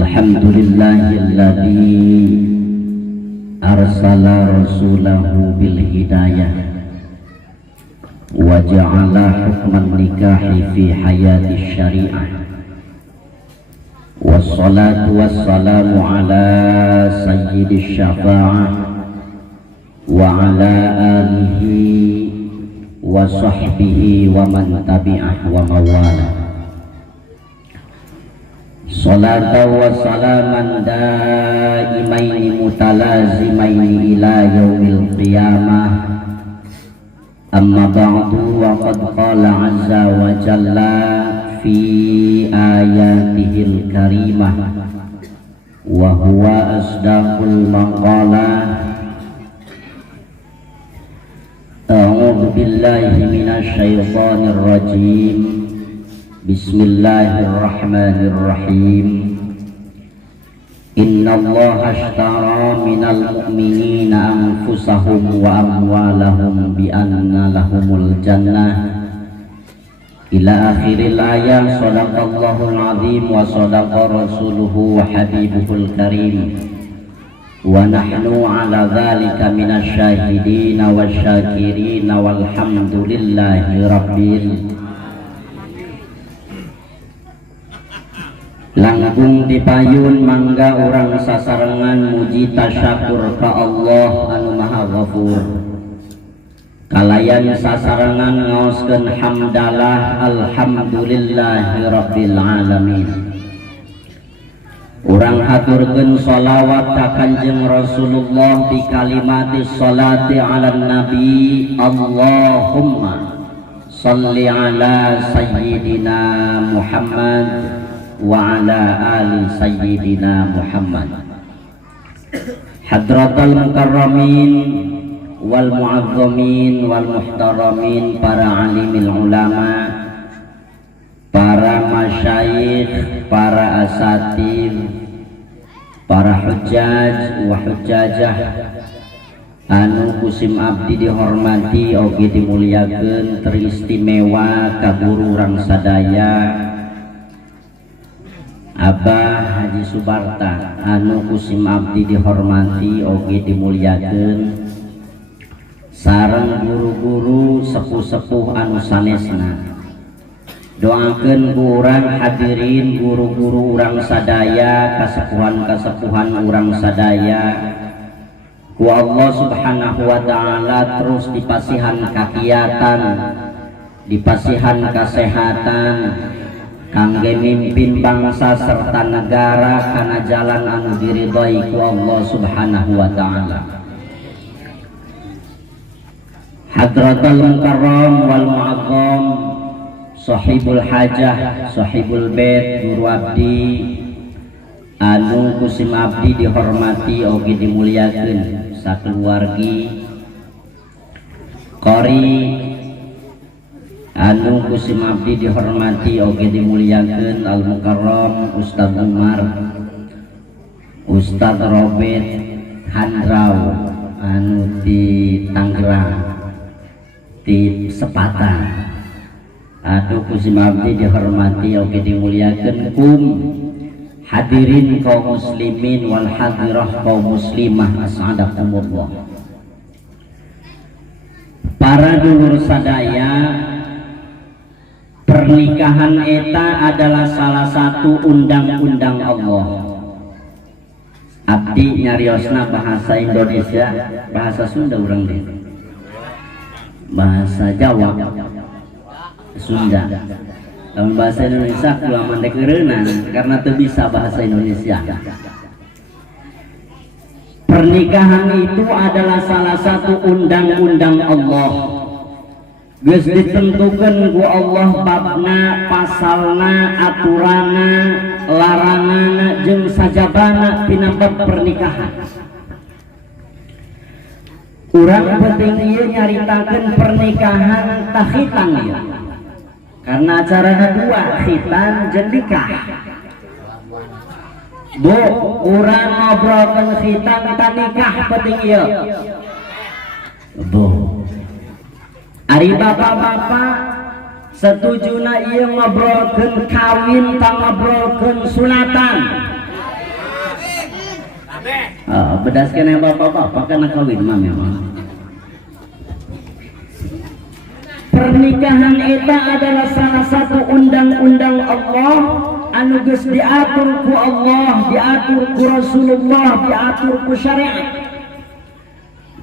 Alhamdulillahilladzi arsala rasulahu bil hidayah wa ja'ala hukman nikahi fi hayati syariah. Wassalatu wassalamu ala sayyidis syafa'ah wa ala alihi wa sahbihi wa man tabi'ah wa mawala. Salatan wa salaman daimaini mutalazimaini ila yaumil qiyamah. Amma ba'du, wa qad qala azza wa jalla fi ayatihil karimah wa huwa asdaqul maqala. A'udzu billahi minasy syaithanir rajim. Bismillahirrahmanirrahim. Innallaha ashtara minal mu'minina anfusahum wa amwalahum bi anna lahumul jannah ila akhiril ayat. Shadaqallahul azim wa shadaqa rasuluhu wa habibuhul karim wa nahnu ala dhalika minasy syahidina wasyakirina walhamdulillahi rabbil. Langkung dipayun mangga urang sasarengan muji tasyakur ka Allah anu maha ghafur. Kalayan sasarengan ngaoskeun hamdalah alhamdulillahi rabbil alamin. Urang haturkeun sholawat ka Kanjeng Rasulullah bi kalimatis sholati ala nabi. Allahumma sholli ala sayyidina Muhammad wa ala ali sayyidina Muhammad. Hadratal mukarramin wal muazzamin wal muhtaramin, para alimil ulama, para masyayikh, para asatid, para hujjaj wa hujjajah anu kusim abdi dihormati oge dimuliakeun, teristimewa ka guru urang sadaya Abah Haji Subarta anu kusim abdi dihormati oge dimuliakeun, sareng guru-guru sepuh-sepuh anu sanesna. Doakeun ku urang hadirin guru-guru urang sadaya, kasepuhan-kasepuhan urang sadaya, ku Allah subhanahu wa ta'ala terus dipasihan kakiatan, dipasihan kesehatan kangge mimpin bangsa serta negara kana jalan anu diridhoi ku Allah subhanahu wa ta'ala. Hadratul mukarram wal mu'azzam, sahibul hajah, sahibul bait, guru abdi anu kusim abdi dihormati oge dimuliakeun sakeluargi, qari anu kusim abdi dihormati oge dimuliakeun al mukarram Ustaz Umar, Ustaz Robert Handraw anu di Tangerang di Sepatan, anu kusim abdi dihormati oge dimuliakeun kum hadirin kaum muslimin wal hadirah kaum muslimah as'adakumullah. Para dulur sadaya, pernikahan eta adalah salah satu undang-undang Allah. Abdi nyariosna bahasa Indonesia, bahasa Sunda urang deh, bahasa Jawa, Sunda. Lamun bahasa Indonesia kula mandek eureunnan karena teu bisa bahasa Indonesia. Pernikahan itu adalah salah satu undang-undang Allah. Geus ditentukeun ku Allah babna, pasalna, aturana, larangana jeung sajabana tina bab pernikahan. Urang penting ieu nyaritakeun pernikahan tah khitan ieu. Karena acarana dua, khitan jeung nikah. Bu, urang ngobrolkeun khitan tah nikah penting ieu. Bu, ari bapak-bapak setujuna ieu ngobrolkeun kawin tang ngobrolkeun sunatan. Bedaskan yang bapak-bapak karena kawin mah memang. Pernikahan eta adalah salah satu undang-undang Allah anu geus diatur ku Allah, diatur ku Rasulullah, diatur ku syariat.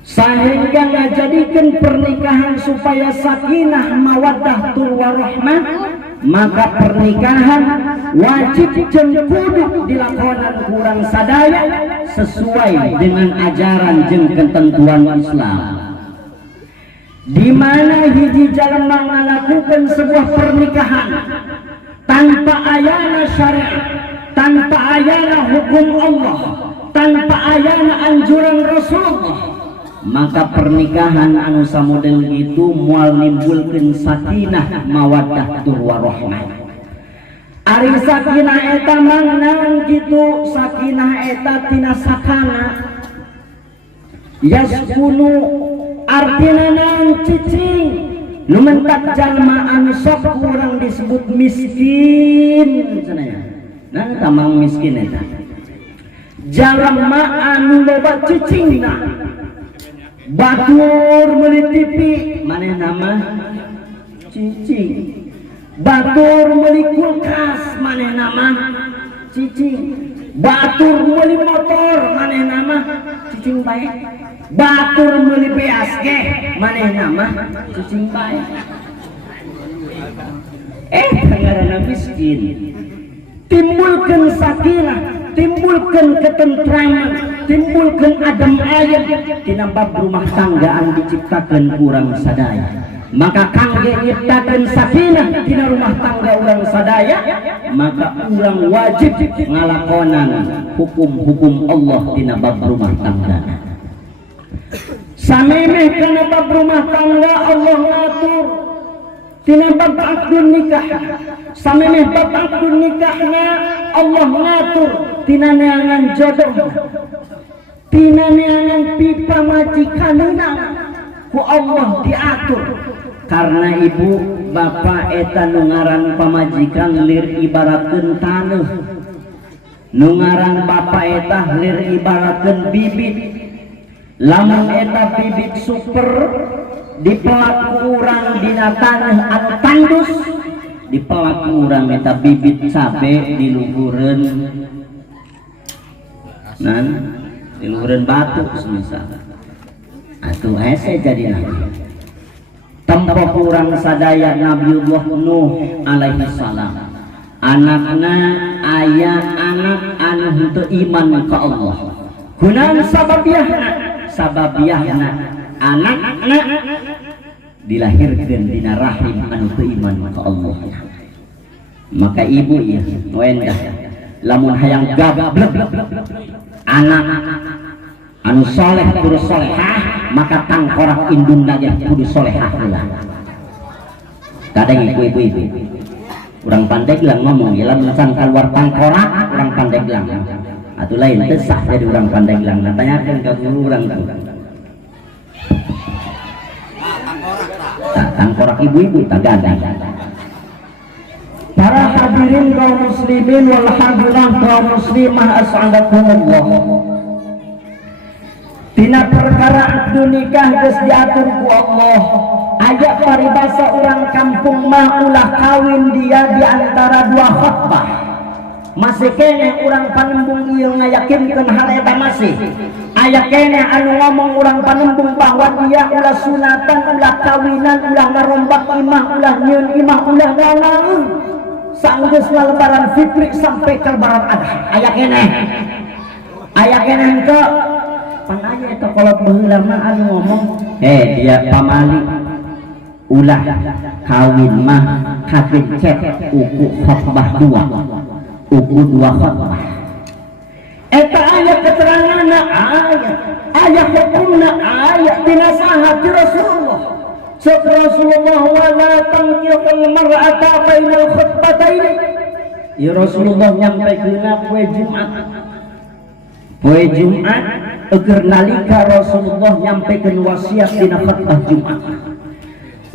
Sehingga ngajadikeun pernikahan supaya sakinah mawaddah warahmah, maka pernikahan wajib jeung kudu dilakonan kurang sadaya sesuai dengan ajaran jeung ketentuan Islam. Di mana hiji jalma ngalakukeun sebuah pernikahan tanpa ayana syariat, tanpa ayana hukum Allah, tanpa ayana anjuran Rasulullah, maka pernikahan anu samodel gitu moal nimbulkeun sakinah mawaddah warahmah. Ari sakinah eta mangna gitu, sakinah eta tina sakana yaskunu artina naon cicing nu mentak jalma anu sok urang disebut miskin cenah. Nah tamang miskin eta jalma anu loba cicingna, batur meuli TV maneh nama cicing, batur meuli kulkas maneh nama cicing, batur meuli motor maneh nama cicing bae, batur meuli beas ge maneh nama cicing bae. Ngaranna miskin. Timbulkeun sakinah, timbulkeun ketentraman, timbulkeun adem ayem tina bab rumah tanggaan diciptakeun kurang sadaya. Maka kangge nyiptakeun sakinah tina rumah tangga urang sadaya, maka urang wajib ngalakonan hukum-hukum Allah tina bab rumah tangga. Samemeh kana bab rumah tangga Allah ngatur tina bab akdun nikah. Samemeh bab akdun nikahna Allah ngatur tina neangan jodoh, tina neangan pipa majikanna ku Allah diatur. Karena ibu bapak eta nu ngaran pamajikan lir ibaratkeun taneuh, nu ngaran bapak eta lir ibaratkeun bibit. Lamun eta bibit super dipelak urang dina taneuh anu tandus, dipelak urang eta bibit cabe diluhureun nan diluhureun batu semisal atuh hese jadi nabi. Tempo urang sadaya Nabiullah Nuh alaihi salam, anakna aya anak anu henteu iman ka Allah. Kunaon sababiahna anakna dilahirkeun dina rahim anu teu iman ka Allah. Maka ibu ieu nu endah lamun hayang gablek anak anu soleh kudu solehah, maka tangkorak indungna ge kudu solehah heula. Kadang ibu-ibu urang pandeglang ngomong ya lamun can kaluar tangkorak urang pandeglang atuh lain teu sah jadi urang pandeglang. Tanyakeun ka guru urang tuh tangkorak ibu-ibu tagada. Para hadirin kaum muslimin wal hadirat kaum muslimah as'adakumullah. Tina perkara nikah geus diatur ku Allah. Aya paribasa urang kampung mah ulah kawin dia di antara dua khutbah. Masih kene urang panembung ieu ngayakinkeun hal eta masih. Aya kene anu ngomong urang panembung bahwa dia ulah sunatan, ulah kawinan, ulah ngarombak imah, ulah nyieun imah, ulah ngalaun. Sanggeus lebaran fitri sampai ke lebaran adha. Aya kene. Aya kene henteu pan aya eta kolot baheula mah anu ngomong dia pamali ulah kawin mah kagencet uku khutbah dua, uku dua khutbah. Eta aya keteranganna aya hukumna aya dina saha ti Rasulullah. Cek Rasulullah wala tankihul mar'ata bainal khutbataini. Ya Rasulullah nyampaikeunna poe Jumat. Poe Jumat eger nalika Rasulullah nyampaikeun wasiat dina khutbah Jumat.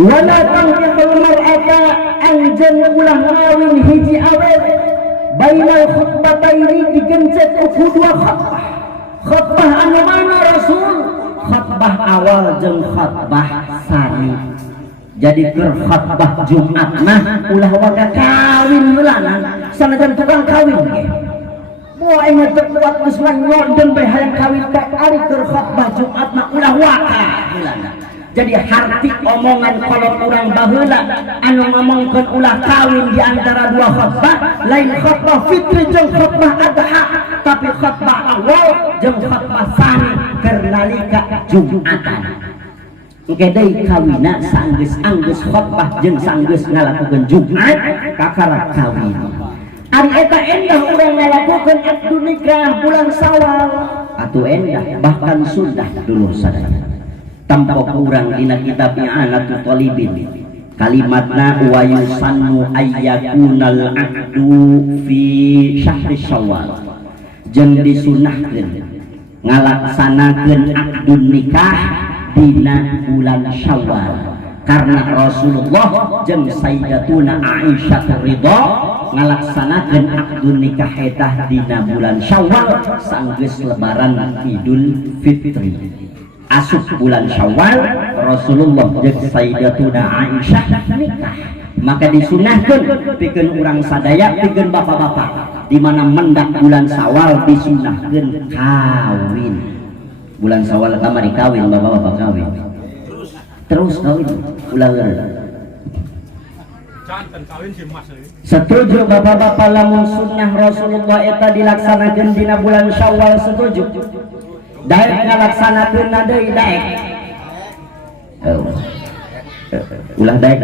Wala tankihul mar'ata anjeun ulah ngawin hiji awewe bainal khutbataini digencet uku dua khutbah. khutbah anu mana Rasul? Khutbah awal jeung khutbah sani. Jadi keur khutbah Jumat mah ulah waga kawin meulanan sanajan tukang kawin ge. Moal inget teu kuat geus ngondon bae hayang kawin teh ari keur khutbah Jumat mah ulah waga meulanan. Jadi harti omongan kalau kurang baheula anu ngomongkeun ulah kawin di antara dua khutbah lain khutbah fitri jeung khutbah adha, tapi khutbah awal jeung khutbah sani keur nalika Jumatan. Engke deui kawina saenggeus anggeus khutbah jeung saenggeus ngalakukeun Jumat kakara kawin. Ari eta endah urang ngalakukeun akdu nikah bulan Syawal. Atuh endah bahkan sudah dulur sadaya. Tampak kurang dina kitab I'anatul Talibin kalimatna wa yusannu ayyakunal aqdu fi syahri Syawal jeung disunahkeun ngalaksanakeun akdun nikah dina bulan Syawal karena Rasulullah jeung Sayyidatuna Aisyah ridha ngalaksanakeun akdun nikah eta dina bulan Syawal saenggeus lebaran Idul Fitri. Asup bulan Syawal Rasulullah jeung Sayyidatuna Aisyah nikah, maka disunahkeun pikeun urang sadaya pikeun bapak-bapak di mana mendak bulan Syawal disunahkeun kawin. Bulan Syawal kamari kawin, bapak-bapak kawin. Terus kawin ulah janten kawin si Mas. Setuju bapak-bapak lamun sunnah Rasulullah eta dilaksanakeun dina bulan Syawal setuju. Daek ngalaksanakeun deui daek. Ulah daek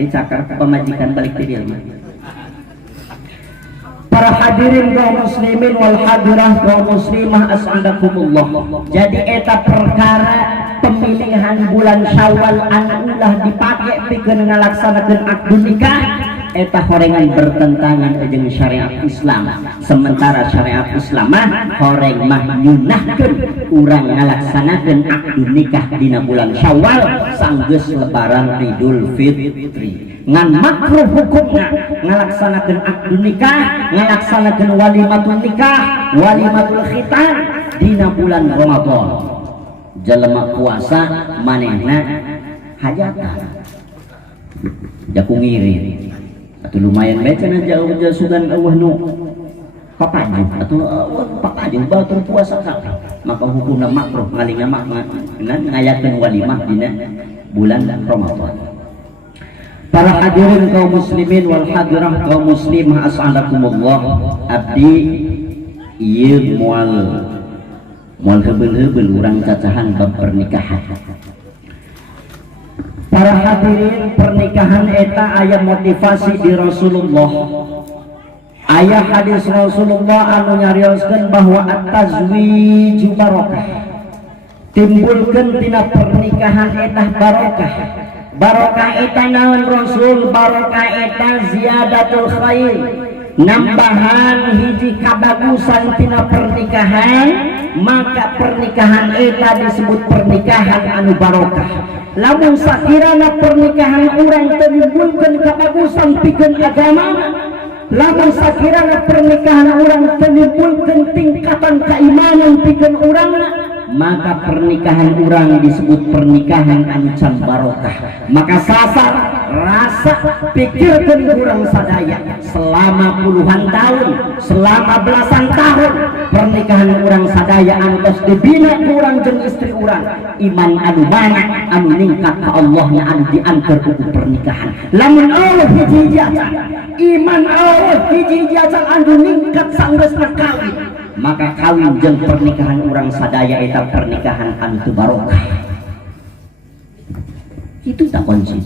dicakar pemajikan balik ti dieu mah. Para hadirin kaum muslimin wal hadirah kaum muslimah as'adakumullah. Jadi eta perkara pemilihan bulan Syawal anu ulah dipake pikeun ngalaksanakeun akdu nikah eta horengan bertentangan jeung syariat Islam. Sementara syariat Islam mah horeng mah nyunahkeun urang ngalaksanakeun akdu nikah dina bulan Syawal saenggeus lebaran Idul Fitri. Ngan makruh hukumna ngalaksanakeun akdu nikah, ngalaksanakeun walimatul nikah, walimatul khitan dina bulan Ramadan. Jelema puasa manehna hajatan. Jaku ngiri. Atau lumayan becana jauh sugan eueuh nu papaju atau papaju batur puasa kabeh maka hukumna makruh ngalingna makna ngayakeun walimah dina bulan Ramadan. Para hadirin kaum muslimin wal hadirah kaum muslimah as'adakumullah, abdi ieu moal heubeul urang cacahan bab pernikahan. Para hadirin, pernikahan eta aya motivasi di Rasulullah. Aya hadis Rasulullah anu nyarioskeun bahwa at-tazwiju barokah. Timbulkeun tina pernikahan eta barokah. Barokah eta naon Rasul? Barokah eta ziyadatul khair. Nambahan hiji kabagusan tina pernikahan, maka pernikahan eta disebut pernikahan anu barokah. Lamun sakirana pernikahan urang teu nimbulkeun kabagusan pikeun agama, lamun sakirana pernikahan urang teu nimbulkeun tingkatan keimanan pikeun urang, maka pernikahan urang disebut pernikahan anu can barokah. Maka sasar rasa pikirkeun urang sadaya selama puluhan tahun, selama belasan tahun pernikahan urang sadaya antos dibina urang jeung istri urang iman anu mana anu ningkat ka Allah nya anu diantar ku pernikahan. Lamun Allah hiji jajan iman Allah hiji jajan anu ningkat saenggeusna kawin, maka kawin jeung pernikahan urang sadaya eta pernikahan anu teu barokah. Itu tak kunci.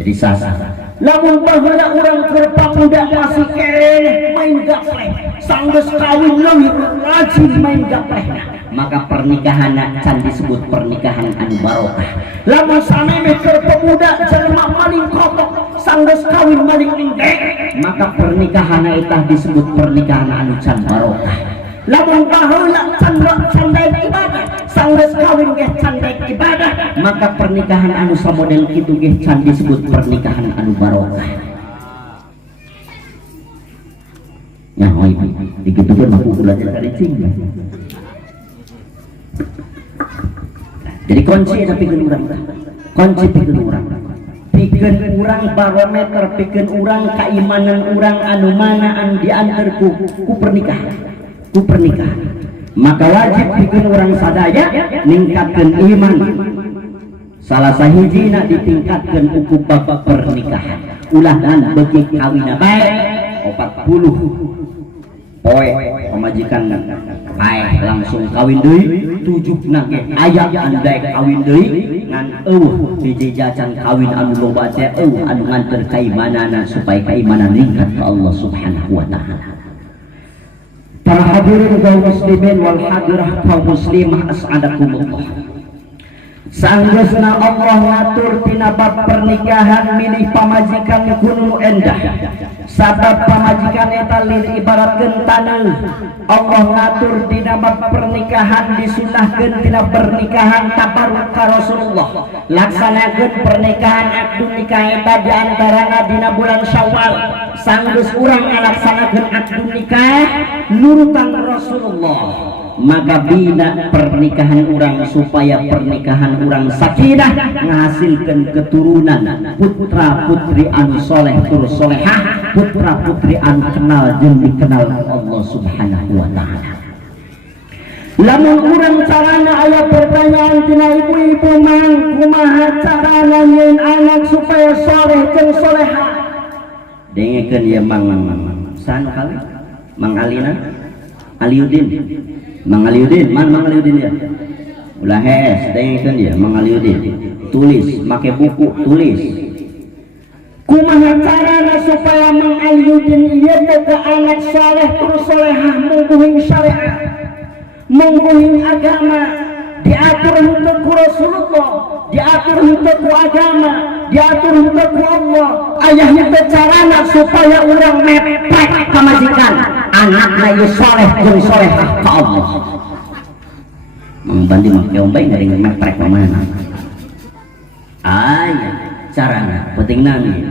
Jadi sasar. Lamun baheula urang keur pamuda masih keneh main gapleh, saenggeus kawin leuwih rajin main gapleh, maka pernikahanna can disebut pernikahan anu barokah. Lamun samemeh keur pemuda jelema maling kotok, saenggeus kawin maling endek, maka pernikahanna eta disebut pernikahan anu can barokah. Lamun baheula candaek ibadah, saenggeus kawin ge candaek ibadah, maka pernikahan anu samodel kitu ge can disebut pernikahan anu barokah. Nya hoy digitukeun mah ulah jadi cing. Jadi kunci tapi urang, kunci pikeun urang, pikeun urang barometer, pikeun urang keimanan urang anu mana anu diantar ku pernikahan, maka wajib pikeun urang sadaya ningkatkeun iman. Salah sahijina ditingkatkeun ku bab pernikahan. Ulah beuki kawina bae 40 poe pamajikan bae langsung kawin deui. Tujukna ge aya andai kawin deui ngan eueuh hiji jajan kawin anu loba teh anu nganter keimanana supaya keimanan ningkat ka Allah Subhanahu wa taala. Para hadirin kaum muslimin wal hadirah kaum muslimah as'adakumullah. Sanggeusna Allah ngatur tina bab pernikahan milih pamajikan kudu endah. Sabab pamajikan eta lil ibaratkeun taneuh. Allah ngatur dina bab pernikahan disunahkeun tina pernikahan tabarruk ka Rasulullah. Laksanakeun pernikahan akdu nikah eta di antarana dina bulan Syawal. Sanggeus urang ngalaksanakeun akdu nikah nurutan Rasulullah. Maka bina pernikahan orang supaya pernikahan orang sakinah menghasilkan keturunan putra putri anu soleh tur solehah, putra putri anu kenal jeung dikenal Allah Subhanahu wa taala. Lamun urang carana aya pertanyaan tina ibu-ibu mang kumaha carana nyieun anak supaya soleh jeung solehah. Dengekeun ieu mang sanu kali Mang Alina Aliudin Mang Aliudin, man Mang Aliudin ya? Ulah hes, dengekeun dia Mang Aliudin. Tulis, make buku, tulis. Kumaha carana supaya Mang Aliudin ieu boga anak saleh terus solehah mungguhing syariat, mungguhing agama, diatur henteu ku Rasulullah, diatur henteu ku agama, diatur henteu ku Allah. Aya henteu carana supaya urang mepek ka majikan. Anakna ieu soleh jeung solehah ka Allah. Mang Bandi mah keombay ngering meprek ka mana? Aya carana penting nami.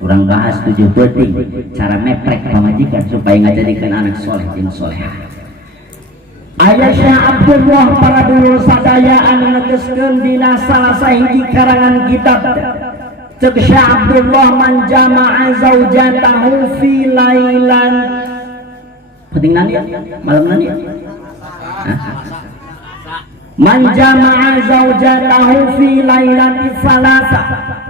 Urang bahas 7 penting cara meprek ka majikan supaya ngajadikeun anak soleh jeung solehah. Aya Syekh Abdullah para dulu sadaya anu negeskeun dina salah sahiji karangan kitab. Cek Syekh Abdullah man jama'a zaujatahu fi lailan. Penting nani ya? Malam nani ya? Man jama'a zaujatahu fi lailati salasa.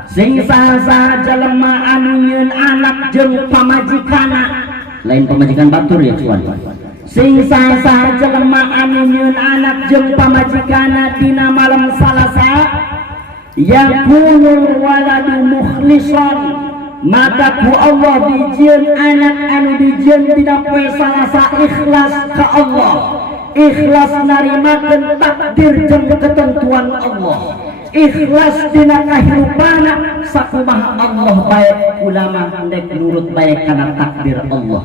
Sing saha jelema anu nyieun anak jeung pamajikana. Lain pamajikan batur ya cuan. Sing saha jelema anu nyieun anak jeung pamajikana dina malam salasa. Yakunul waladu mukhlisan, maka ku Allah dijieun anak anu dijieun dina poe salasa ikhlas ka Allah, ikhlas narimakeun takdir jeung ketentuan Allah, ikhlas dina kahirupana sakumaha Allah bae ulama hendek nurut bae kana takdir Allah.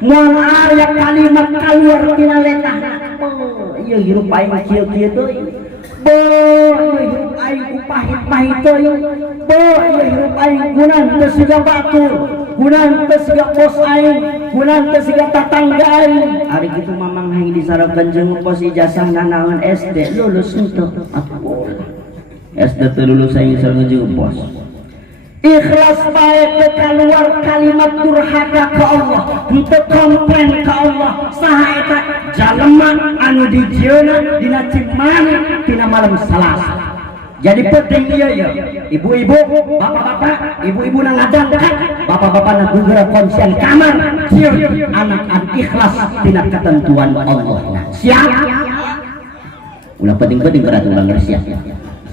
Moal aya kalimat kaluar tina letahna, ieu hirup aing kieu-kieu teuy. Hirup aing pahit-pahit teuy. Hirup aing gunaan teu siga batur, gunaan teu siga bos aing, gunaan teu siga tatangga aing. Ari kitu mamang hayang disarepkeun jeung pos ijazahna naon SD lulus henteu atuh. SD teu lulus aing sareng jeung pos. Ikhlas bae teu kaluar kalimat durhaka ka Allah, henteu komplain ka Allah. Saha eta jalema anu dijieuna dina cimana tina malam salasa. Jadi penting ieu ya, ibu-ibu, bapak-bapak, ibu-ibu na ngadangkan, bapak-bapak na gugura konsien kamar, kieu anak anu ikhlas tina ketentuan Allah. Siap? Ulah penting-penting berat ulah siap.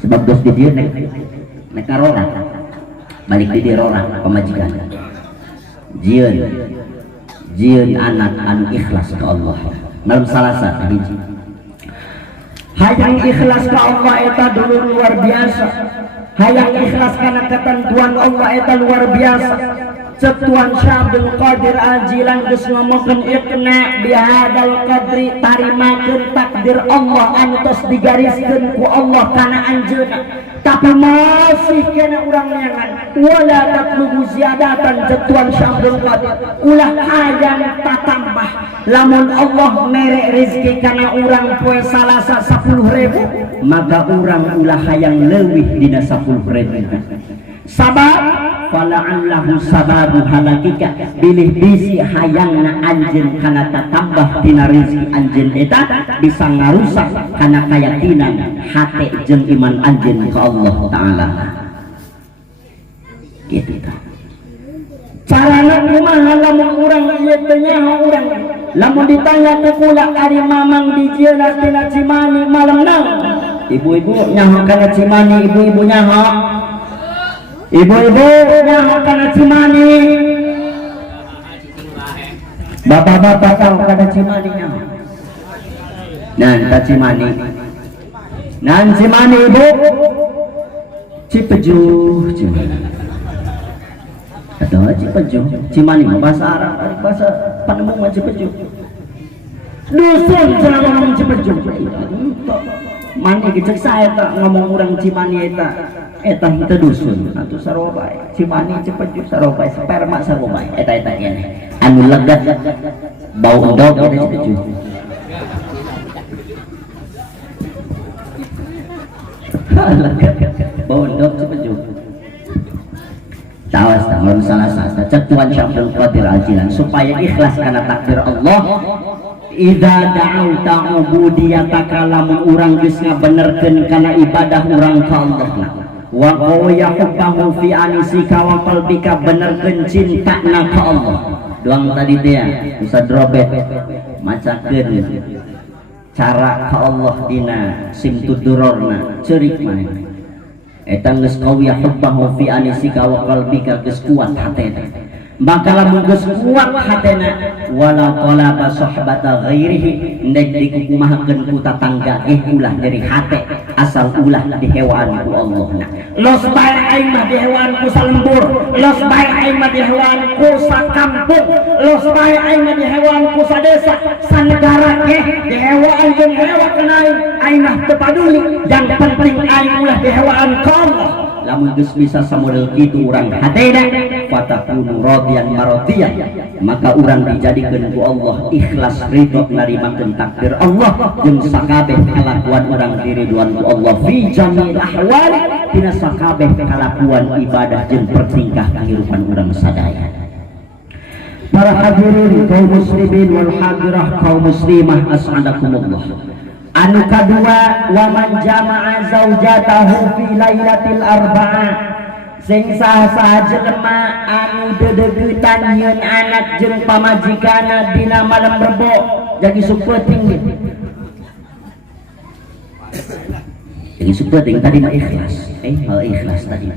Sebab geus di dieu nek karora. Balik di dirora pemajikan. Jieun anak anu ikhlas ka Allah. Malam salasa hiji. Hayang ikhlas ka Allah eta dulu luar biasa. Hayang ikhlas kana ketentuan Allah eta luar biasa. Cek Tuan Syekh Abdul Qadir Al-Jilan geus ngomongkeun iqna bihadal qadri, tarimakeun takdir Allah anu tos digariskeun ku Allah kana anjeunna. Tapi masih kena urang neangan wala tatlubu ziyadatan. Cek Tuan Syekh Abdul Qadir ulah hayang tatambah. Lamun Allah mere rezeki kana urang poe salasa 10.000 maka orang ulah hayang leuwih dina 10.000 sabab fala'allahu sababu halakika bilih bisi hayangna anjeun kana tambah dina rezeki anjeun eta bisa ngarusak kana keyakinan hate jeung iman anjeun ka Allah taala gitu ta carana kumaha lamun urang ieu teh nyaho urang lamun ditanya ku kula ari mamang dijieuna tina Cimani malam naon ibu-ibu nyaho kana Cimani ibu-ibu nyaho ibu-ibu nyaho kana Cimani bapak-bapak tahu kana Cimani nyaho nan ta Cimani nan Cimani ibu Cipejuh Cimani atau Cipejuh Cimani bahasa Arab bahasa Pandemung mah Cipejuh dusun cenah ngomong Cipejuh mani gecek saya tak ngomong orang Cimani eta henteu dusun atuh saroba Cimani Cipejuh saroba sperma saroba eta kene anu legat bau endog eta Cipejuh legat bau endog Cipejuh tawas tahun salah satu cetuan Syabdul Qadir Ajilan supaya ikhlas karena takdir Allah idza da'auta ubudiyataka lamun urang geus ngabenerkeun kana ibadah urang ka Allah wa qawya hubbahu fi anisika wa qalbika benerkeun cintana ka Allah doang tadi teh ya Ustaz Robet macakeun cara ka Allah dina simtudurorna ceurik mah eta geus qawya hubbahu fi anisika wa qalbika geus kuat hatena maka lamun geus kuat hatena wala talaba sohbata ghairihi nek dikukumahakeun ku tatangga ulah dari hate asal ulah dihewaan ku Allah los bae aing mah dihewaan ku salembur los bae aing mah dihewaan ku sakampung los bae aing mah dihewaan ku sadesa sanegara ge dihewaan jeung hewa kana aing mah teu paduli yang penting aing ulah dihewaan ku Allah lamun geus bisa samodel kitu urang hatena fatakunu radiyan maradiyan maka urang dijadikeun ku Allah ikhlas ridho narimakeun takdir Allah jeung sakabeh kalakuan urang diridwan ku Allah fi jamil ahwal dina sakabeh kalakuan ibadah jeung pertingkah kehidupan urang sadaya. Para hadirin kaum muslimin wal hadirah kaum muslimah as'adakumullah. Anu kadua wa man jama'a zaujatahu fi lailatil arba'ah sing saha-saha jelema anu dedegetan nyeun anak jeung pamajikana dina malam Rebo jadi supeuting jadi supeuting tadi mah ikhlas ikhlas tadi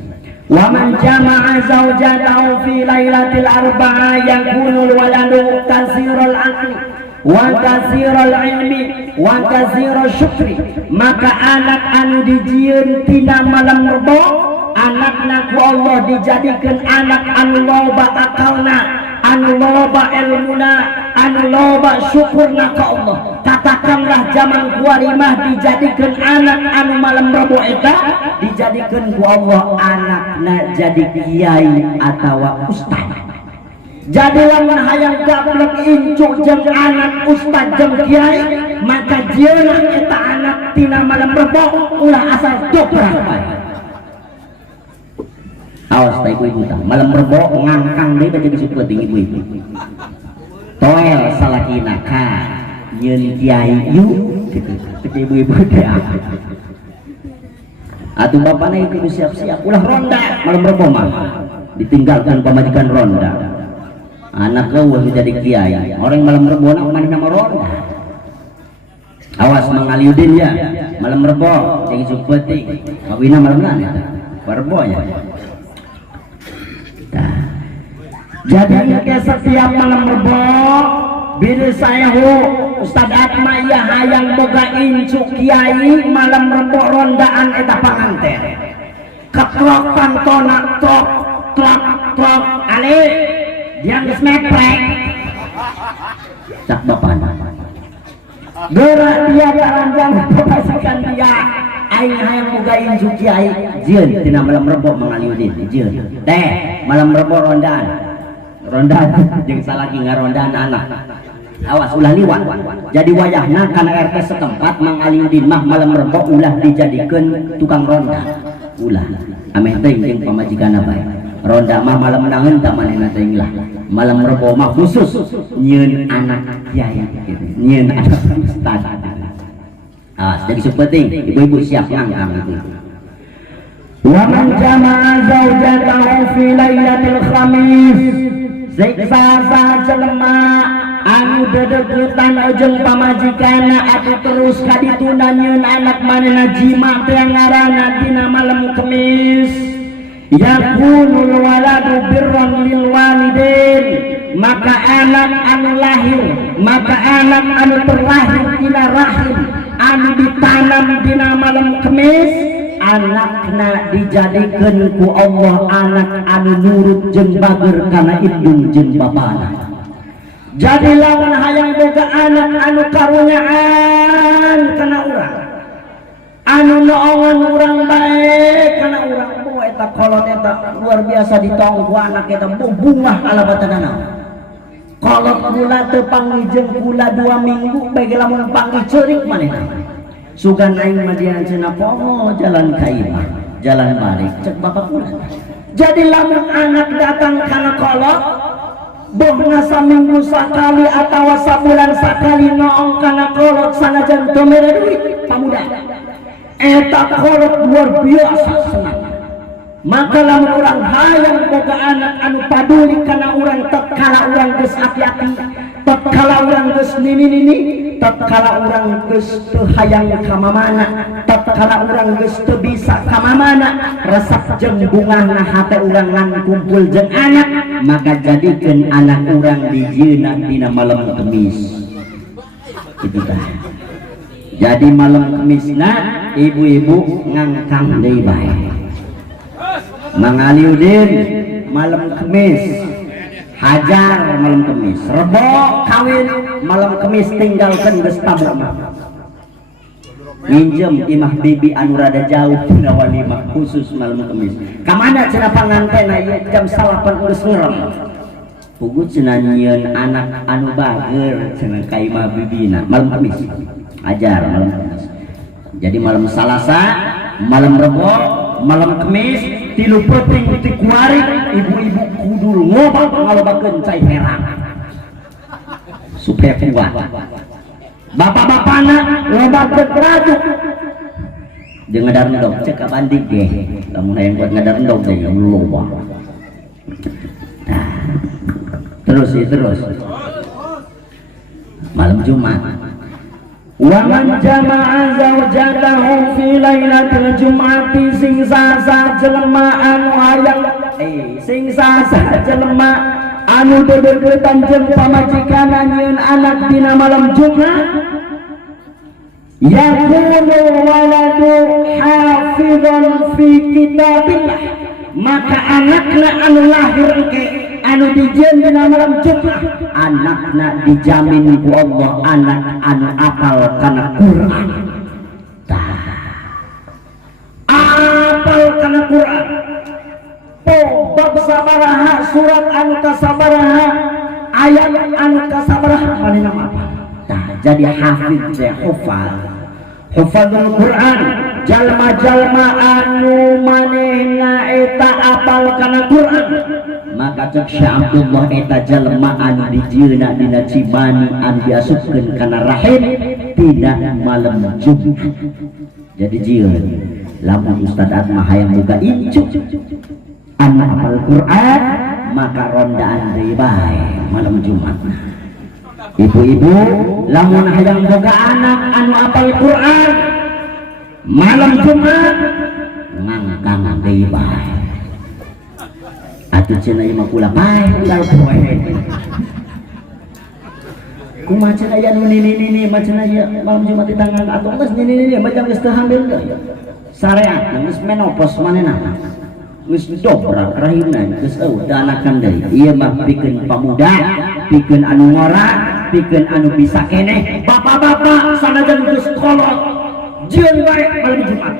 wa man jama'a zaujatahu fi lailatil arba'ah yakunul waladu kasirul aqli wa kasirul ilmi wa kasirul syukri maka anak anu dijieun tina malam Rebo anakna ku Allah dijadikan anak anu loba akalna anu loba ilmuna anu loba syukurna ka Allah katakanlah zaman kuarimah dijadikan anak anu malam Rebo eta dijadikan ku Allah anakna jadi kiai atawa ustaz jadi lamun hayang gablek incu jeung anak ustaz jeung kiai maka jieuna eta anak tina malam Rebo ulah asal dobrah bae awas ta ibu-ibu tah malam Rebo ngangkang deui jadi supeuting ibu-ibu toel salakina ka nyeun kiai yuk gitu ibu-ibu teh atuh bapana itu siap-siap ulah ronda malam Rebo mah ditinggalkan pamajikan ronda anak eueuh jadi kiai orang malam Rebo mana nama ronda awas mangaliudin ya malam Rebo jadi supeuting kawina malam naon Rebo nya jadi ke setiap malam Rebo bila saya Ustad Atma ya hayang boga incu kiai malam Rebo rondaan eta panganten ketrok pantona trok trok trok ale dia geus meprek cak bapana geura dia karanjang pasakan dia aing hayang boga incu kiai jieun tina malam Rebo mangaliudin jieun teh malam Rebo rondaan jeung salaki ngarondaan anak awas ulah liwat. Jadi wayahna kana RT setempat Mang Aliudin mah malam Rebo ulah dijadikeun tukang ronda. Ulah ameh teuing jeung pamajikanna bae. Ronda mah malam nangeun ta manehna teuing lah. Malam Rebo mah khusus nyieun anak kiai gitu. Nyieun anak ustaz. Jadi sepenting ibu-ibu siap ngangkang itu. Wa man jama'a zaujatahu fi lailatul khamis siksa sajelema anu dedegetan jeung pamajikana atuh terus kadituna nyieun anak manehna jima teh ngaranna dina malam Kemis yakunul waladu birran lil walidain maka anak anu lahir maka anak anu terlahir dina rahim anu ditanam dina malam Kemis anakna dijadikeun ku Allah anak anu nurut jeung bager kana indung jeung bapana. Jadi lawan hayang boga anak anu karunyaan kana urang anu noongan urang bae kana urang poe eta kolot eta luar biasa ditong ku anak eta bungah alabatana naon kolot kula teu pangijeng kula 2 minggu bae lamun panggih ceurik manehna sugan aing mah dian cenah poho jalan ka imah jalan balik cek bapak kula. Jadi lamun anak datang kana kolot bohna saminggu sakali atawa sabulan sakali noong kana kolot sanajan teu mere duit pamuda eta kolot luar biasa senang. Maka lamun urang hayang boga anak anu paduli kana urang tatkala urang geus ati-ati tatkala urang geus nini-nini tatkala urang geus teu hayang ka mamana tatkala urang geus teu bisa ka mamana resep jeung bungahna hate urang ngan kumpul jeung anak maka jadikeun anak urang dijieuna dina malam Kemis itu tah. Jadi malam Kemisna ibu-ibu ngangkang deui bae. Mang Aliudin malam Kemis hajar malam Kemis Rebo kawin malam Kemis tinggalkan geus tamu minjem imah bibi anu rada jauh tina walimah khusus malam Kemis kamana cenah pangantena ieu jam 8 geus ngerem puguh cenah nyieun anak anu bager cenah ka imah bibina malam Kemis hajar malam Kemis. Jadi malam Salasa malam Rebo malam Kemis 3 peuting ti kuari ibu-ibu kudul ngobak ngalobakeun cai herang supaya kuat bapak-bapana lobakeun raju jeung ngadarendog cek ka bandig ge lamun hayang buat ngadarendog teh loba terus malam Jumat wa man jama'a zaujatahu fi lailatul jum'ati sing sasa jelema anu hayang sing sasa jelema anu dedegetan jeung pamajikanna nyieun anak dina malam Jumat yakunu waladu hafizan fi kitabillah maka anakna anu lahir engke anu dijieun dina malam Jumat anakna dijamin ku Allah anak anu apal kana Quran apal kana Quran bab sabaraha surat anu kasabaraha ayat anu kasabaraha manehna apal jadi hafiz teh hufadzul Quran jalma-jalma anu manehna eta apal kana Quran maka cek Syekh Abdullah eta jalma anu dijieuna dina cimani anu diasupkeun kana rahim tina malam Jumat. Jadi jieun lamun Ustaz Atma hayang boga incu anu apal Quran maka rondaan deui bae malam Jumat. Ibu-ibu lamun hayang boga anak anu apal Quran malam Jumat ngangkang deui bae atuh cenah ieu mah kula bae unggal poe kumaha cenah aya nu nini mah cenah ieu malam Jumat di tanggal atuh geus nini macam geus teu hamil teh sareat geus menopause manehna geus dobrak rahimna geus eueuh teu anakan deui ieu mah pikeun pamuda pikeun anu ngora pikeun anu bisa keneh bapak-bapak sanajan geus kolot jieun bae malam Jumat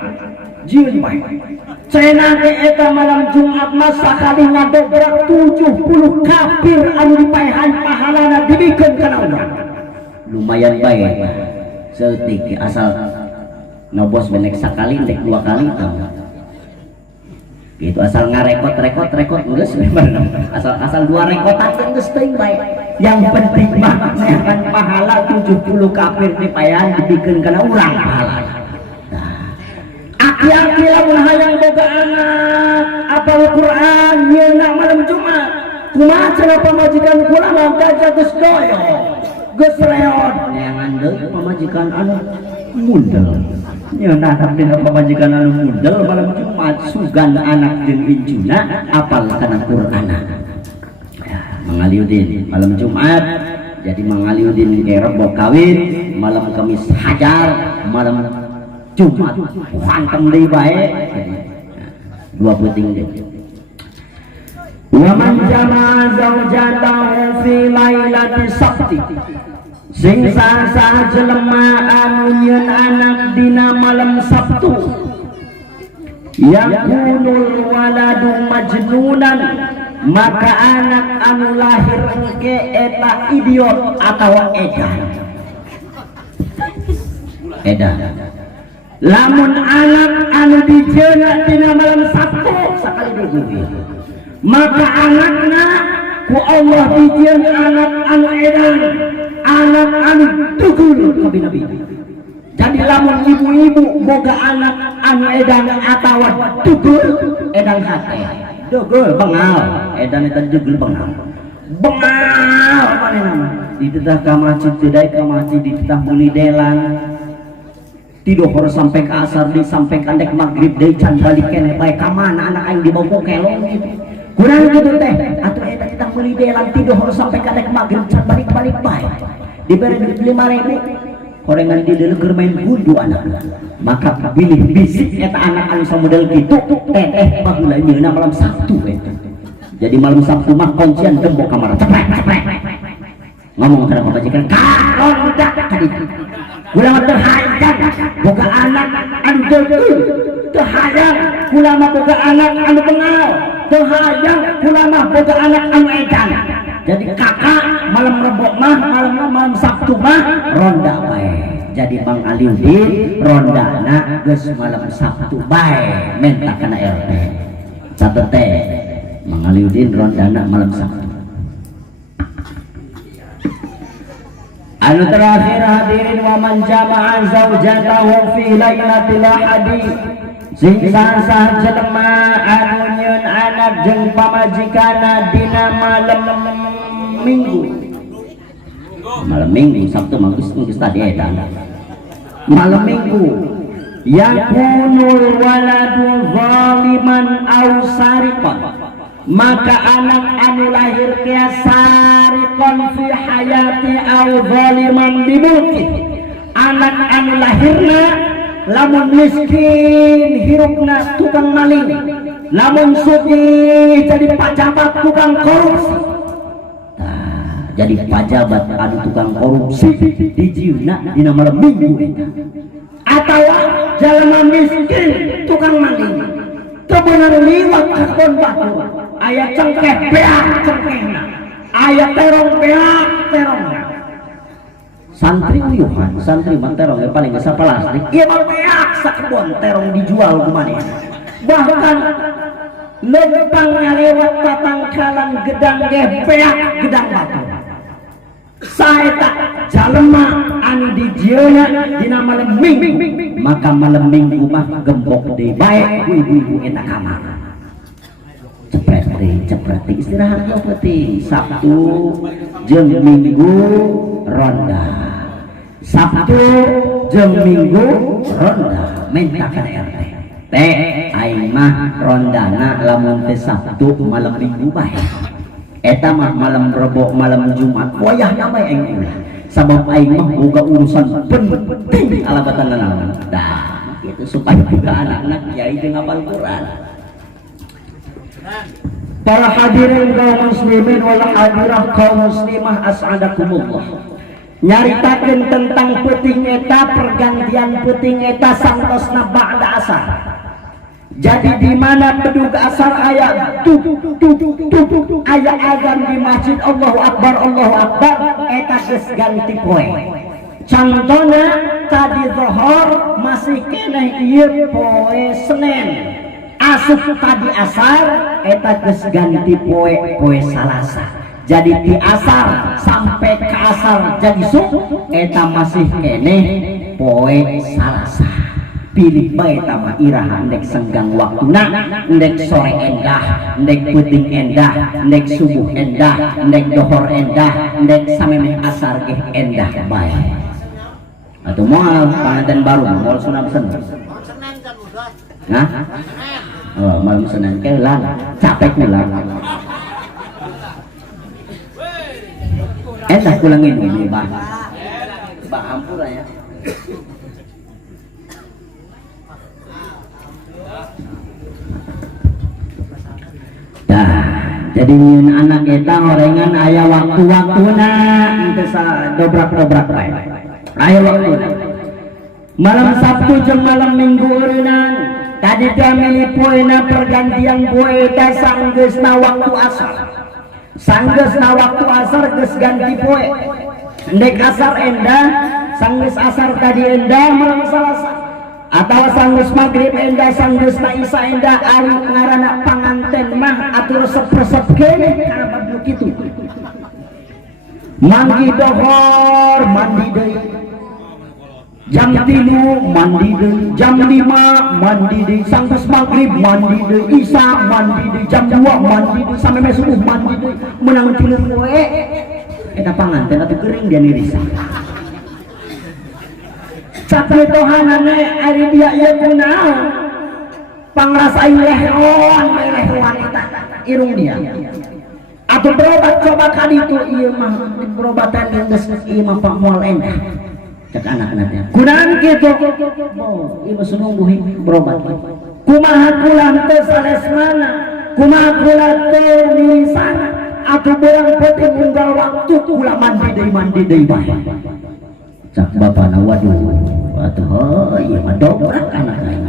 jieun bae cenah teh eta malam Jumat mah sakali ngadobrak 70 kafir anu dipaehan pahalana dibikeun kana urang lumayan baik setik asal nobos benek sekali dek 2 kali gitu asal ngarekot geus memang asal 2 rekotan geus teuing bae yang penting mah neangan pahala 70 kafir dipayan dibikeun kana urang pahala. Aki-aki lamun hayang boga anak apal Quran yeuna malam Jumat kumaha cara pamajikan kula mah gajah geus doyo geus reot neangan deui pamajikan anu mundel nyeuna dina pamajikan anu mundel malam Jumat sugan anak jeung injuna apal kana Quran ya, mangaliudin malam Jumat jadi mangaliudin rebo kawin malam Kamis hajar malam Jumat hantem deui bae 2 penting deui. Wa man jama'a zaujatahu fi lailati sabti sing saha jelema anu nyieun anak dina malam Sabtu yakunul waladu majnunan maka anak anu lahir engke eta idiot atawa edan lamun anak anu dijieun dina malam Sabtu sakali digugih maka anakna ku Allah dijieun anak anu edan anak anu tugul nabi jadi lamun ibu-ibu boga anak anu edan atawa tugul edan hate tugul bengal edan eta tugul bengal manehna dititah ka masjid teu ka masjid dititah meuli delan tidohor sampai ke asar di sampai kandek maghrib deui can balik keneh bae ka mana anak aing dibawa kelong gitu kurang gitu teh atuh eta kita meuli delan tidohor sampai kandek maghrib can balik-balik bae diberi 5.000 korengan di deuleu keur main gundu anak maka bilih bisik eta anak anu samodel kitu teteh baheula nyeuna malam Sabtu eta jadi malam Sabtu mah kuncian gembok kamar ceprek ngomong kana pamajikan karondak kaditu ulama terhayang boga anak anu deul terhayang ulama boga anak anu bengal terhayang ulama boga anak anu edan jadi kakak malam Rebo mah malam Sabtu mah ronda bae jadi Bang Aliudin rondana geus malam Sabtu bae menta kana RT catet teh Bang Aliudin rondana malam Sabtu. Anu terakhir hadirin wa man jama'a zaujatahu fi lailatil ahadi sing sah jelema anu nyieun anak jeung pamajikana dina malam Minggu Sabtu geus tadi eta malam Minggu yakunul waladu zaliman aw sariqan maka anak anu lahir teh sariqan fi hayati aw zaliman bi mauti anak anu lahirna lamun miskin hirupna tukang maling lamun sugih jadi pajabat tukang korupsi jadi pajabat anu tukang korupsi dijieuna dina malam Minggu atawa jalma miskin tukang maling teu beunang liwat ka kebon batu aya cengkeh beak cengkehna aya terong beak terongna santri uyuhan santri mah terong paling geus plastik ieu mah beak sakebon terong dijual kumaneh bahkan lempang ngalewat patangkalan gedang ge beak gedang batu saeta jalema anu dijieuna dina malam Minggu maka malam Minggu mah gembok deui bae ibu-ibu eta kamar cepret istirahat lo penting Sabtu jeung Minggu ronda Sabtu jeung Minggu ronda minta ka RT teh aing mah rondana lamun teh Sabtu malam Minggu bae eta mah malam Rebo malam Jumat wayahna bae aing ulah sabab aing mah boga urusan penting alabatan naon dah itu supaya juga anak-anak kiai jeung hafal Quran. Para hadirin kaum muslimin wal hadirah kaum muslimah as'adakumullah nyaritakeun tentang peuting eta pergantian peuting eta santosna ba'da asar Jadi di mana bedug asar ayat ayat azan di masjid Allahu Akbar eta geus ganti poe. Contohna tadi zuhur masih keneh ieu poe Senin. Asup tadi asar eta geus ganti poe Salasa. Jadi di asar sampai ke asar jadi subuh eta masih keneh poe Salasa. Pilih bae tama iraha ndek senggang waktuna, ndek sore endah, ndek peuting endah, ndek subuh endah, ndek dohor endah, ndek samemeh asar ge endah bae. Atuh moal panganten baru moal sunam Senin. Nah, oh malam Senin ke lang capek ulang. Endah kulangin ini bah. Bah ampura ya. Jadi nyieun anak eta horengan aya waktu-waktuna teu dobrak-dobrak bae. Aya waktuna. Malam Sabtu jeung malam Minggu ureunan tadi teh milih poena pergantian poe eta sanggeusna waktu asar. Sanggeusna waktu asar geus ganti poe. Endek asar endah, sanggeus asar tadi endah malam Salasa. Atau sanggeus maghrib endah sanggeusna isya endah ari ngaranna panganten mah atur resep-resep keneh kana baduk kitu. Mandi dohor mandi deui. Jam 3 mandi deui, jam 5 mandi deui, sanggeus maghrib mandi deui, isya mandi deui, jam 2 mandi deui, sampai subuh mandi deui. Menang 3 poe eta panganten atuh geuring dia nirisa. Sakretohanane ari dia ieu kunaon pangrasain lehewan wanita irung dia atuh berobat coba ka ditu ieu mah berobatan geus ieu mah pak moal endah cek anak-anak teh kunaon kitu oh ieu mah sunungguh berobat kumaha kulang teh salesmana kumaha kulang teh nirisana atuh beurang penting unggal waktu kula mandi deui bae cak bapana waduh atuh ieu mah dobrak anak lain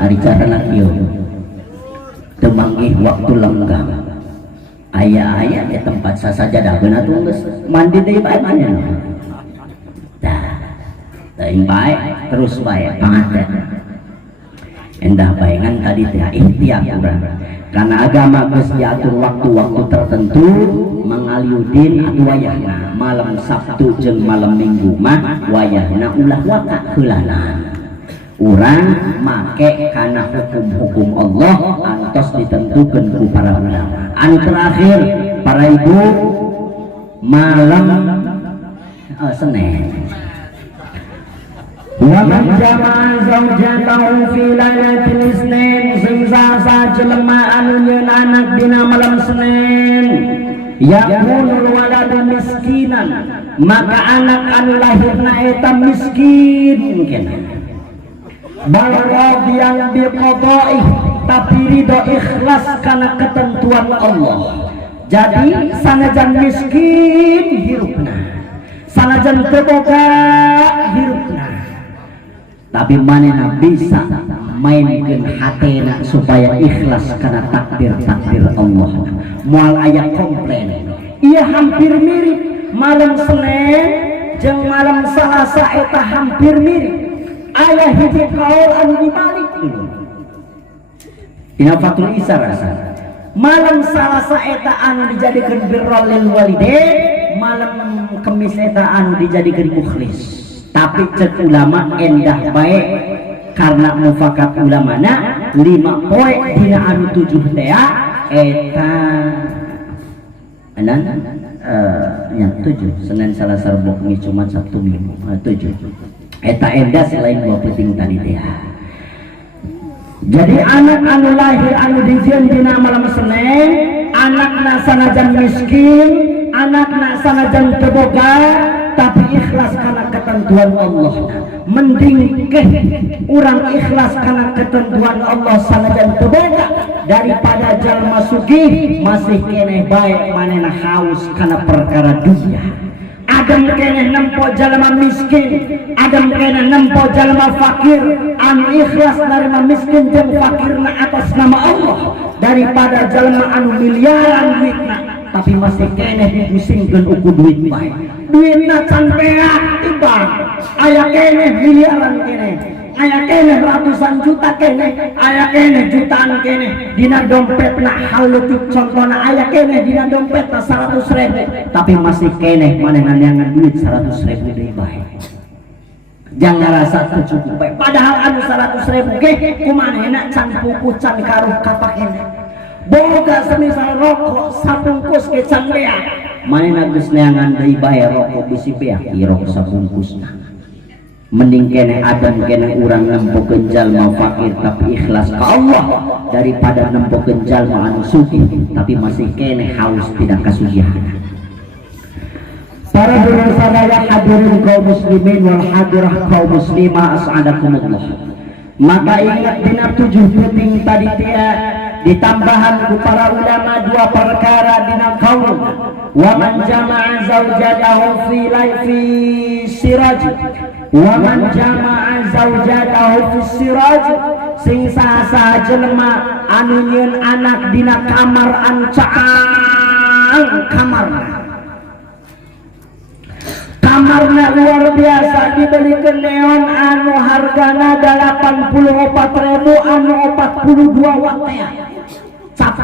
ari carana kieu teu manggih waktu lenggang aya-aya di tempat sasajadah atuh geus mandi deui bae manehna tah teuing bae terus bae panganten endah bae ngan tadi teh ikhtiar urang karena agama geus diatur waktu-waktu tertentu mangaliudin atuh wayahna malam Sabtu jeung malam Minggu mah wayahna ulah waka heulanan urang make kana hukum-hukum Allah antos ditentukeun ku para ulama. Anu terakhir para ibu malam Senin wa man jama'a zawjatahu fi lailatul isnin sing sasa jelema anu nyieun anak dina malam Senin yakunul waladu miskinan maka anak anu lahirna eta miskin mungkin balradiyan biqada'i tapi ridho ikhlas karena ketentuan Allah. Jadi sanajan miskin hirupna sanajan teu boga hirupna tapi manehna bisa mainkeun hatena supaya ikhlas karena takdir-takdir Allah. Moal aya komplain ieu hampir mirip malam Senin jeung malam Salasa eta hampir mirip aya hiji kaul anu dibalik dulu dina Fathul Isar malam Salasa eta anu dijadikeun birrul lil walidain malam Kemis eta anu dijadikeun mukhlis tapi cek ulama endah bae karena mufakat ulamana 5 poe dina anu 7 teh eta anan yang 7 Senin Salasa Rabu Kamis Jumat Sabtu Minggu 7 eta endah selain 2 penting tadi teh. Jadi anak anu lahir anu dijieun dina malam Senin anakna sanajan miskin anakna sanajan teu boga tapi ikhlas karena ketentuan Allah. Mending ke urang ikhlas karena ketentuan Allah sanajan teu boga daripada jalma sugih masih keneh bae manehna haus karena perkara dunia. Adam kene nempo jalma miskin, Adam kene nempo jalma fakir, anu ikhlas narima miskin jeung fakirna atas nama Allah daripada jalma anu miliaran duitna tapi masih kene dipusingkeun uku duit bae. Duitna can beak tibang, aya kene miliaran kene, aya kene ratusan juta kene, aya kene jutaan kene dina dompetna haleutik contohna aya kene dina dompetna 100.000 tapi masih kene manehna neangan duit 100.000 deui bae. Jangan rasa cukup bae padahal anu 100.000 ge kumanehna can pupu can karuh kapakena. Boga semisal rokok sabungkus ke can beak manehna geus neangan deui bae rokok bisi beak ieu rokok sabungkusna. Mending kene Adam kene urang nempokeun jalma fakir tapi ikhlas ka Allah daripada nempokeun jalma anu sugih tapi masih kene haus tidak kasugihan. Para juru sadaya hadirin kaum muslimin wal hadirah kaum muslimah as'adakumullah. Maka ingat dina 7 penting tadi dia ditambahan ku para ulama 2 perkara dina kaum. Wa man jama'a zawjatahu fi siraj wa man jama'a zawjatahu fi siraj sing saha jelema anu nyieun anak dina kamar anu caang kamarna luar biasa dibelikeun neon anu hargana 84.000 anu 42 watt teh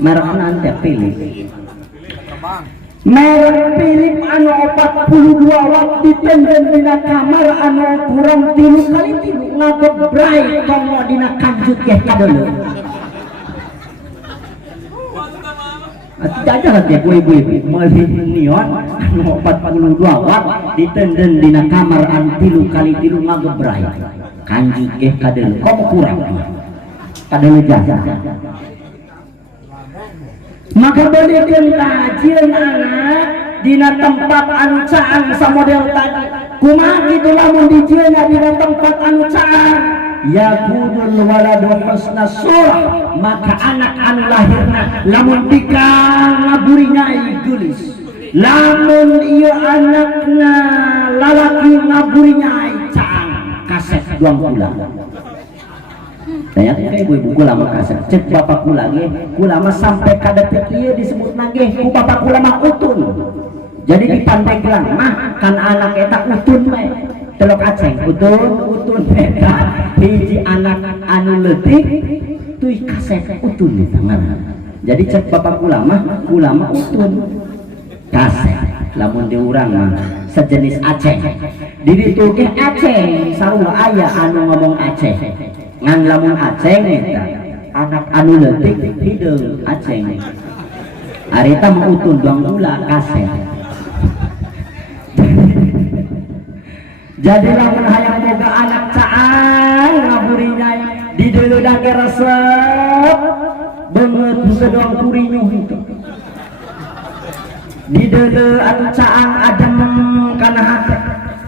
merek nanti pilih merek Philip anu 42 watt ditenden dina kamar anu kurang 3 kali 3 ngagebray komo dina kanjut ge kadeuleu aja lah dia ibu-ibu meuli neon anu 42 watt ditenden dina kamar anu 3 kali 3 ngagebray kanjut ge kadeuleu komo kurang kadeuleu jasa. Maka balikin tajieun anak dina tempat anu caang samodel tadi kumaha kitu lamun dijieunna dina tempat anu caang yakudul waladu husna surah maka anak anu lahirna lamun dikang ngaburinyai geulis lamun ieu anakna lalaki ngaburinyai caang kaset 2 bulan. Saya ibu-ibu kula mah kasar cek bapak kula ge kula mah sampai kada teu ieu disebutna ge ku bapak kula mah utun. Jadi di Pandeglang mah kan anak eta utun bae. Telok aceng utun eta hiji anak anu leutik tuluy kaset utun di tangan. Jadi cek bapak kula mah utun. Kaset lamun di urang mah sejenis aceh. Di ditu ge aceh sarua aya anu ngomong aceh. Ngan lamun aceng eta anak anu leutik hideung aceng areta mah utun 2 gula kaset. Jadi lamun hayang boga anak caang ngaburinyai di deuleu dage resep beungeut sedong kurinyuh itu di deuleu anu caang adem kana hate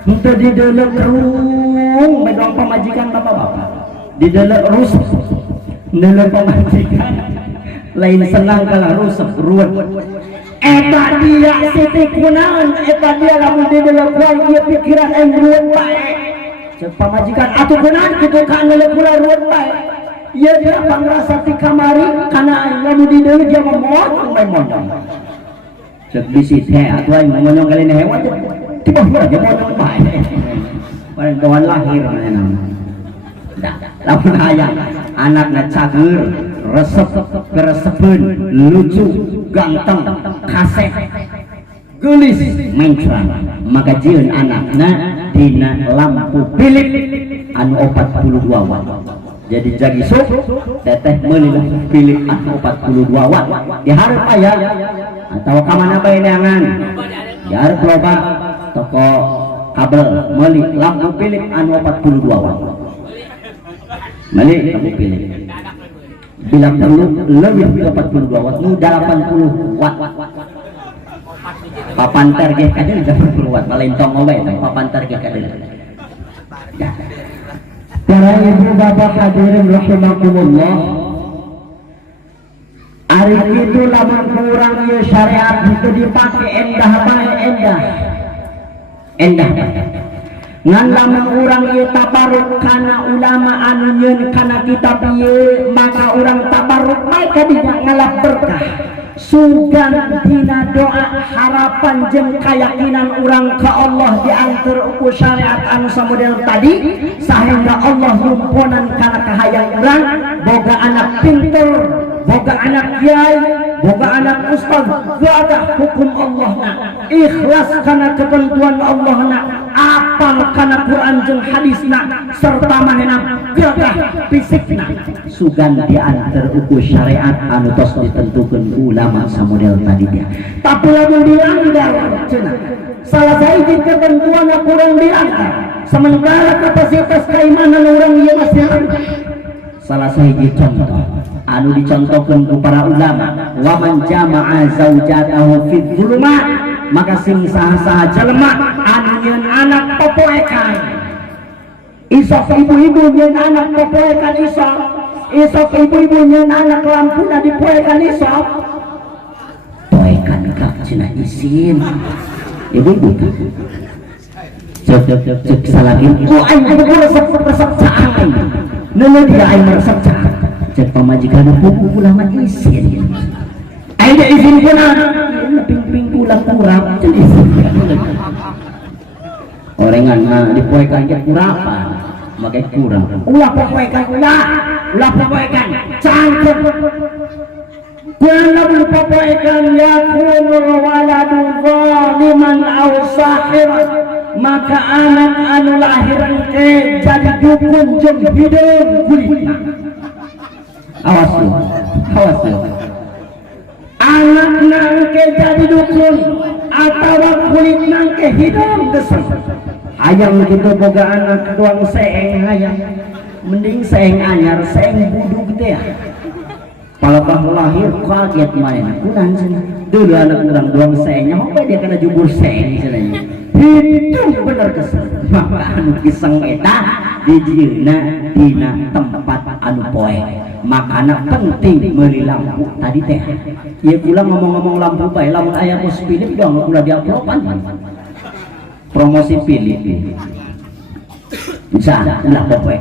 henteu di deuleu kerung bedong pamajikan bapak-bapak di dalam rusuh dalam pemajikan lain senang kalah rusuh ruwet eta dia siti kunaon eta dia lamun di dalam kual dia pikiran yang ruwet bae cek pamajikan atuh kunaon kitu ka anu kula ruwet bae ieu dia pangrasa ti kamari kana lamun di dalam dia momong cek bisi teh atuh aing ngomong kali ne hewan tiba dia momong bae paling kawan lahir manehna lamun hayang anakna cager resep geresepeun lucu ganteng kaset geulis mencran maka jieun anakna dina lampu Philip anu 42 watt. Jadi jagi sok teteh meuli lampu Philip anu 42 watt dihareup aya atau ka mana bae neangan dihareup loba toko kabel meuli lampu Philip anu 42 watt Malik kamu pilih bila perlu lebih 42 watt nu 80 watt papantar ge kadeul 80 watt malentong owe papantar ge kadeul. Para ibu bapak hadirin rahimakumullah Ari itu lamun kurang ieu syariat itu dipakai endah bae endah ngan lamun urang ieu tabarruk kana ulama anu nyieun kana kitab ieu maka urang tabarruk bae ka dinya ngalap berkah sugan dina doa harapan jeung keyakinan urang ka Allah diantar ku syariat anu samodel tadi sehingga Allah lumpunan kana kahayang urang boga anak pinter boga anak kiai boga anak ustaz ada hukum Allah na ikhlas kana ketentuan Allah na apal kana Quran jeung hadis na serta manehna gagah fisikna sugan diantar uku syariat anu tos ditentukeun ulama samodel tadi dia tapi lamun dilanggar cenah salah sahiji ketentuan kurang dilanggar sementara kapasitas keimanan orang ieu masih rendah salah sahiji contoh anu dicontohkeun ku para ulama wa man jama'a zaujatahu fi dzulumat maka sing saha-saha jelema anu nyieun anak popoekan isok ibu-ibu nyieun anak popoekan isok ibu-ibu nyieun anak lampuna dipoekan isok poekan ka cenah isin ibu-ibu cek salagin oh aing resep caai neuleuh dia aing resep caai cek pamajikan pupu ulama isin aing da izin kuna ping-ping pulang kurap cek isin orengan mah dipoekan ge kurapan make kurang ulah poekan ulah poekan cangkep kuala poekan yakunul waladu zaliman aw sahiran maka anak anu lahiran ke jadi dukun jeung hideung kulitna awas lu anak nangke jadi dukun atawa kulitna ke hideung desem hayang kitu boga anak doang seeng hayang mending seeng anyar seeng budug teh palapah lahir kaget main kunaon cenah dulu anak urang doang seengnya mah dia kana jubur seeng cenah hidup bener kesel maka anu kiseng eta dijieuna dina tempat anu poe makana penting meuli lampu tadi teh ieu kula ngomong-ngomong lampu bae lamun aya pos Philip dong kula diuploadan promosi Philip bisa ulah poe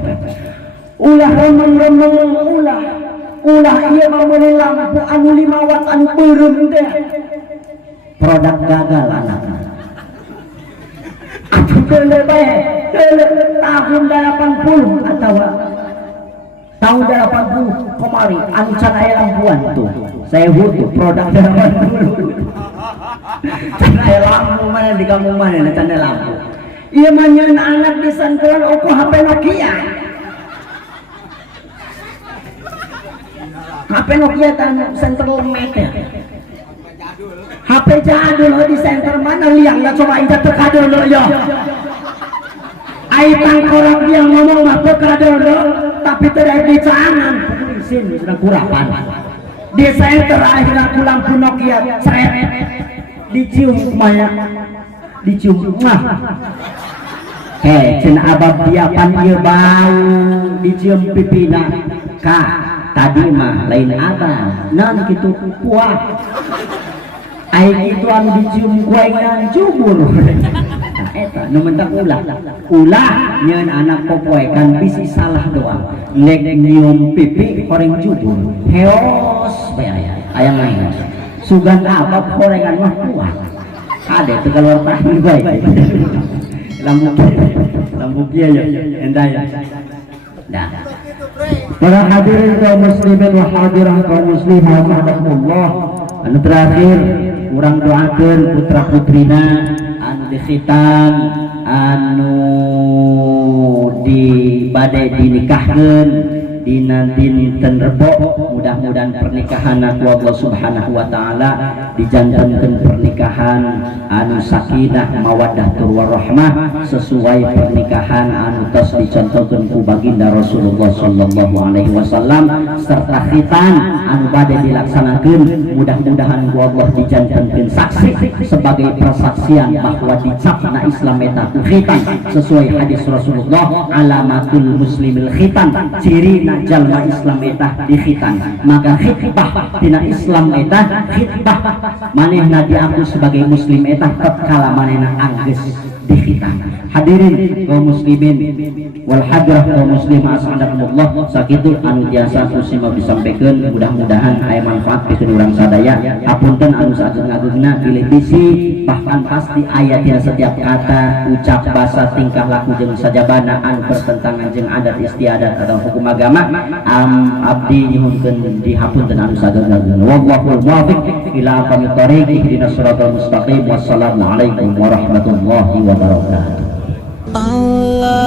ulah remeng-remeng ulah ieu mah meuli lampu anu 5 watt anu beureum teh produk gagal anakna tahun 80 atau tahun 80 kemari anu can aya lampuan tuh saya butuh produk 80 can aya lampu mana di kampung mana can aya lampu ieu mah nyeun anak disanteuan oku HP Nokia HP Nokia tanu senter lemet ya HP jadul di center mana liang nggak coba injak teka dulu ya air tangkorak dia ngomong mah teka dulu tapi tidak dicangan isin sudah kurapan di center akhirnya lampu Nokia seret dicium maya dicium mah cenah abab diapan ieu bau dicium pipina ka tadi mah lain abang naon kitu puah air itu anu dicium kuaingan jubur eta nu mentak ulah nyeun anak popoekan bisi salah doang lek nyium pipi horeng jubur heos bae aya main sugan apa horengan mah kuat ade teu keluar tahi bae lampu kieu ya endah ya dah para hadirin kaum muslimin wa hadirah kaum muslimah rahimakumullah anu terakhir urang doakeun putra putrina anu dikhitan anu dibade dinikahkeun dina dinten Rebo mudah-mudahan pernikahan ku Allah Subhanahu wa taala dijantankeun pernikahan anu sakinah mawaddah warahmah sesuai pernikahan anu tos dicontohkeun ku baginda Rasulullah sallallahu alaihi wasallam serta khitan anu bade dilaksanakeun mudah-mudahan ku Allah dijantankeun saksi sebagai persaksian bahwa dicapna Islam eta khitan sesuai hadis Rasulullah alamatul muslimil khitan ciri tina jalma Islam eta dikhitan. Maka khitbah tina Islam eta khitbah manehna diaku sebagai muslim eta tatkala manehna anggeus dikhitan. Hadirin kaum muslimin wal hadrah kaum muslimah as'adakumullah, sakitu anu tiasa kusima disampaikan, mudah-mudahan aya manfaat pikeun urang sadaya. Hapunten anu saageng-agengna pilih bisi, bahkan pasti aya tina setiap kata, ucap, basa, tingkah laku jeung sajabana anu bertentangan jeung adat istiadat atau hukum agama. Abdi nyuhunkeun dihapunten anu saageng-agengna. Wallahul muwaffiq ila aqwamit thoriq, ihdinas siratal mustaqim. Wassalamu alaikum warahmatullahi wabarakatuh. Allah